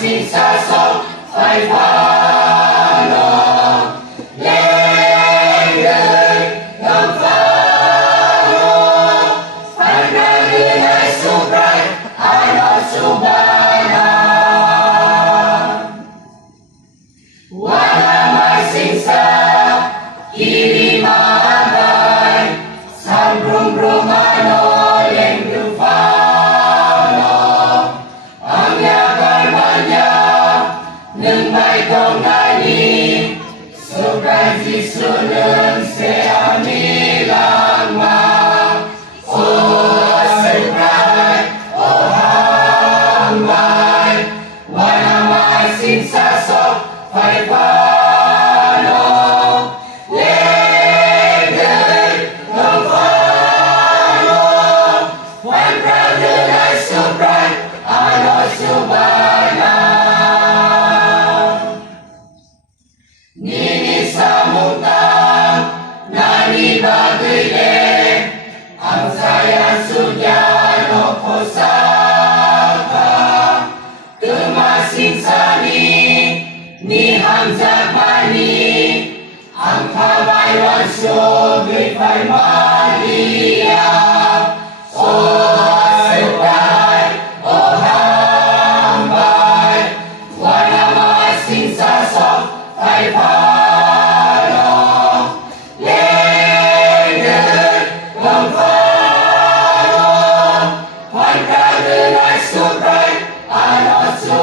singsa song phải pha lo lên đời ngâm pha lo phải ra người ai su brai ai nó su bana Wanama singsa kiri mabai sang brum brum ano leng brum pha lo ang yagar manya nâng mai công nani sukai jisu nâng se ami lang ma o sukai o hang mai Wanama singsa sok phải pha lo lên đời ngâm pha lo hoàn ra đời ai su brai ai nói su bana Nini samutang nani bagile ang saya sudyano kosaka kemasinsani ni hamzat mani ang kamay wansyo gifay malia o sukai o hambay Wanama singsa sok phải pha lo lên đời ngâm pha lo hoàn ra đời ai su brai ai nó su